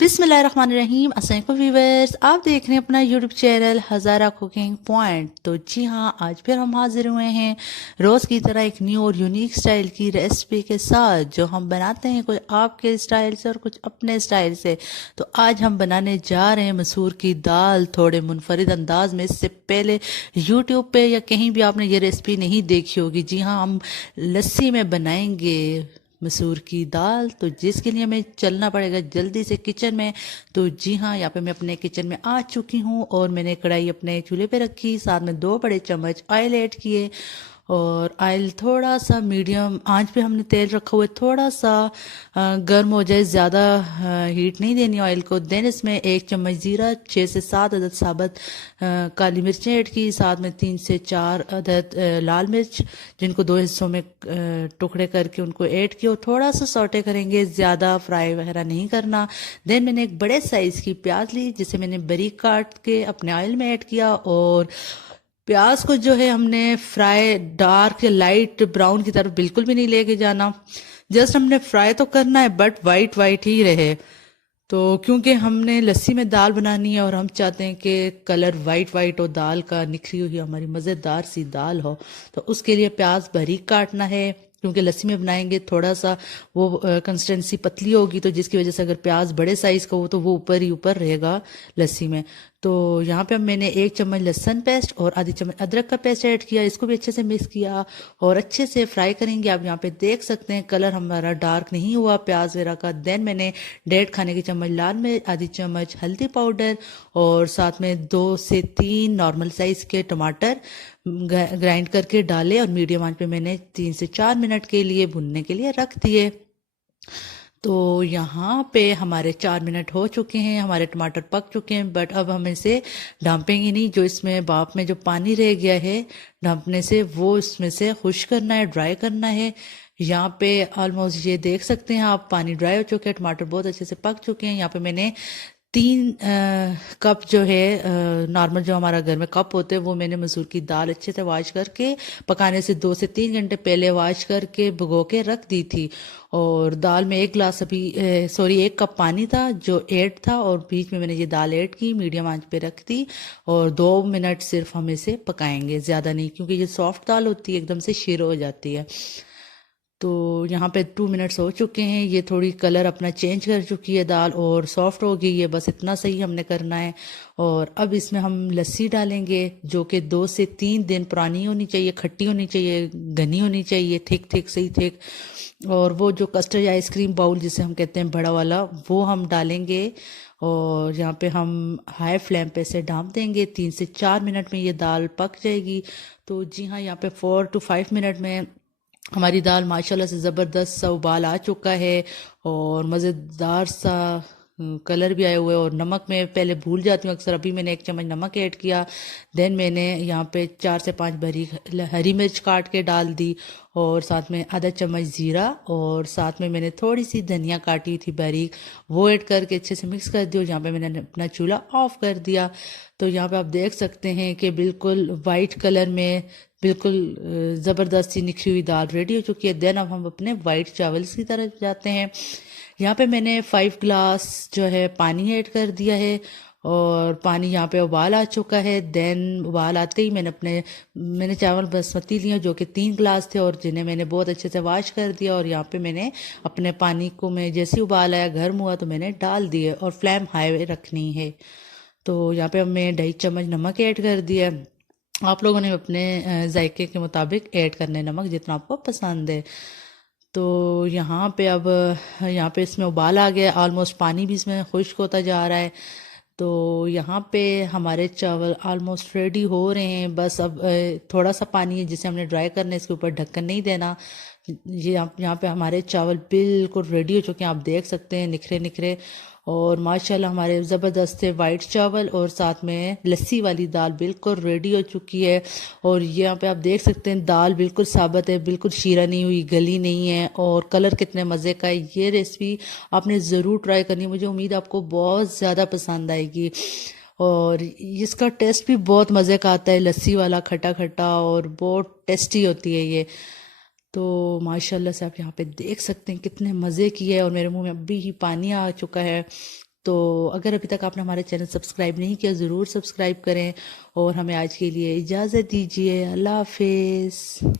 बिस्मिल्लाहिर्रहमानिर्रहीम। अस्सलाम व्यूवर्स, आप देख रहे हैं अपना यूट्यूब चैनल हज़ारा कुकिंग पॉइंट। तो जी हाँ, आज फिर हम हाजिर हुए हैं रोज़ की तरह एक न्यू और यूनिक स्टाइल की रेसिपी के साथ, जो हम बनाते हैं कुछ आपके स्टाइल से और कुछ अपने स्टाइल से। तो आज हम बनाने जा रहे हैं मसूर की दाल थोड़े मुनफरिद अंदाज में। इससे पहले यूट्यूब पे या कहीं भी आपने ये रेसिपी नहीं देखी होगी। जी हाँ, हम लस्सी में बनाएंगे मसूर की दाल, तो जिसके लिए हमें चलना पड़ेगा जल्दी से किचन में। तो जी हाँ, यहाँ पे मैं अपने किचन में आ चुकी हूँ और मैंने कढ़ाई अपने चूल्हे पे रखी, साथ में 2 बड़े चम्मच ऑयल ऐड किए। और ऑयल थोड़ा सा मीडियम आंच पे हमने तेल रखा हुआ है, थोड़ा सा गर्म हो जाए, ज़्यादा हीट नहीं देनी ऑयल को। देन इसमें 1 चम्मच ज़ीरा, 6 से 7 अदद साबुत काली मिर्चें ऐड की, साथ में 3 से 4 अदद लाल मिर्च, जिनको 2 हिस्सों में टुकड़े करके उनको ऐड किया और थोड़ा सा सौटे करेंगे, ज़्यादा फ्राई वगैरह नहीं करना। देन मैंने एक बड़े साइज़ की प्याज ली, जिसे मैंने बारीक काट के अपने ऑयल में ऐड किया। और प्याज को जो है हमने फ्राई डार्क या लाइट ब्राउन की तरफ बिल्कुल भी नहीं लेके जाना, जस्ट हमने फ्राई तो करना है बट वाइट वाइट ही रहे। तो क्योंकि हमने लस्सी में दाल बनानी है और हम चाहते हैं कि कलर वाइट वाइट हो, दाल का निखरी हुई हमारी मज़ेदार सी दाल हो, तो उसके लिए प्याज बारीक काटना है। क्योंकि लस्सी में बनाएंगे थोड़ा सा वो कंसिस्टेंसी पतली होगी, तो जिसकी वजह से अगर प्याज बड़े साइज का हो तो वो ऊपर ही ऊपर रहेगा लस्सी में। तो यहाँ पे अब मैंने 1 चम्मच लहसुन पेस्ट और आधी चम्मच अदरक का पेस्ट ऐड किया, इसको भी अच्छे से मिक्स किया और अच्छे से फ्राई करेंगे। आप यहाँ पे देख सकते हैं कलर हमारा डार्क नहीं हुआ प्याज वगैरह का। देन मैंने 1.5 खाने की चम्मच लाल मिर्च, आधी चम्मच हल्दी पाउडर और साथ में 2 से 3 नॉर्मल साइज के टमाटर ग्राइंड करके डाले और मीडियम आंच पे मैंने 3 से 4 मिनट के लिए भुनने के लिए रख दिए। तो यहाँ पे हमारे 4 मिनट हो चुके हैं, हमारे टमाटर पक चुके हैं, बट अब हम इसे ढांपेंगे नहीं। जो इसमें भाप में जो पानी रह गया है ढांपने से, वो इसमें से खुश्क करना है, ड्राई करना है। यहाँ पे ऑलमोस्ट ये देख सकते हैं आप, पानी ड्राई हो चुके हैं, टमाटर बहुत अच्छे से पक चुके हैं। यहाँ पे मैंने 3 कप जो है नॉर्मल जो हमारा घर में कप होते हैं, वो मैंने मसूर की दाल अच्छे से वॉश करके पकाने से 2 से 3 घंटे पहले वॉश करके भिगो के रख दी थी। और दाल में 1 गिलास अभी 1 कप पानी था जो ऐड था, और बीच में मैंने ये दाल ऐड की, मीडियम आंच पे रख दी और 2 मिनट सिर्फ हम इसे पकाएंगे, ज़्यादा नहीं, क्योंकि ये सॉफ्ट दाल होती है, एकदम से शीर हो जाती है। तो यहाँ पे 2 मिनट्स हो चुके हैं, ये थोड़ी कलर अपना चेंज कर चुकी है दाल और सॉफ्ट हो गई है, बस इतना सही हमने करना है। और अब इसमें हम लस्सी डालेंगे, जो कि 2 से 3 दिन पुरानी होनी चाहिए, खट्टी होनी चाहिए, घनी होनी चाहिए, थिक थिक सही थिक। और वो जो कस्टर्ड आइसक्रीम बाउल जिसे हम कहते हैं बड़ा वाला, वो हम डालेंगे। और यहाँ पे हम हाई फ्लेम पे से ढाँप देंगे, 3 से 4 मिनट में ये दाल पक जाएगी। तो जी हाँ, यहाँ पे 4 to 5 मिनट में हमारी दाल माशाल्लाह से ज़बरदस्त सा उबाल आ चुका है और मज़ेदार सा कलर भी आया हुआ है। और नमक मैं पहले भूल जाती हूँ अक्सर, अभी मैंने 1 चम्मच नमक ऐड किया। देन मैंने यहाँ पे 4 से 5 बारीक हरी मिर्च काट के डाल दी और साथ में आधा चम्मच ज़ीरा और साथ में मैंने थोड़ी सी धनिया काटी थी बारीक, वो ऐड करके अच्छे से मिक्स कर दिया। और यहाँ पे मैंने अपना चूल्हा ऑफ कर दिया। तो यहाँ पे आप देख सकते हैं कि बिल्कुल वाइट कलर में बिल्कुल ज़बरदस्त सी निखरी हुई दाल रेडी हो चुकी है। देन अब हम अपने वाइट चावल्स की तरफ जाते हैं। यहाँ पे मैंने 5 गिलास जो है पानी ऐड कर दिया है और पानी यहाँ पे उबाल आ चुका है। देन उबाल आते ही मैंने चावल बासमती लिए जो कि 3 गिलास थे और जिन्हें मैंने बहुत अच्छे से वॉश कर दिया। और यहाँ पे मैंने अपने पानी को, मैं जैसे ही उबाल आया गर्म हुआ तो मैंने डाल दिए और फ्लेम हाई रखनी है। तो यहाँ पे अब मैं 2.5 चम्मच नमक ऐड कर दिया। आप लोगों ने अपने जायके के मुताबिक ऐड करने नमक, जितना आपको पसंद है। तो यहाँ पे अब यहाँ पे इसमें उबाल आ गया, ऑलमोस्ट पानी भी इसमें खुश्क होता जा रहा है। तो यहाँ पे हमारे चावल ऑलमोस्ट रेडी हो रहे हैं, बस अब थोड़ा सा पानी है जिसे हमने ड्राई करना है, इसके ऊपर ढक्कन नहीं देना। ये यहाँ पे हमारे चावल बिल्कुल रेडी हो चुके हैं, आप देख सकते हैं निखरे निखरे और माशाल्लाह हमारे ज़बरदस्त से वाइट चावल और साथ में लस्सी वाली दाल बिल्कुल रेडी हो चुकी है। और यहाँ पे आप देख सकते हैं दाल बिल्कुल साबुत है, बिल्कुल शीरा नहीं हुई, गली नहीं है और कलर कितने मज़े का है। ये रेसिपी आपने ज़रूर ट्राई करनी है, मुझे उम्मीद है आपको बहुत ज़्यादा पसंद आएगी। और इसका टेस्ट भी बहुत मज़े का आता है, लस्सी वाला खट्टा खट्टा, और बहुत टेस्टी होती है ये। तो माशाल्लाह से आप यहाँ पे देख सकते हैं कितने मज़े की है और मेरे मुंह में अभी ही पानी आ चुका है। तो अगर अभी तक आपने हमारे चैनल सब्सक्राइब नहीं किया ज़रूर सब्सक्राइब करें और हमें आज के लिए इजाज़त दीजिए। अल्लाह हाफिज़।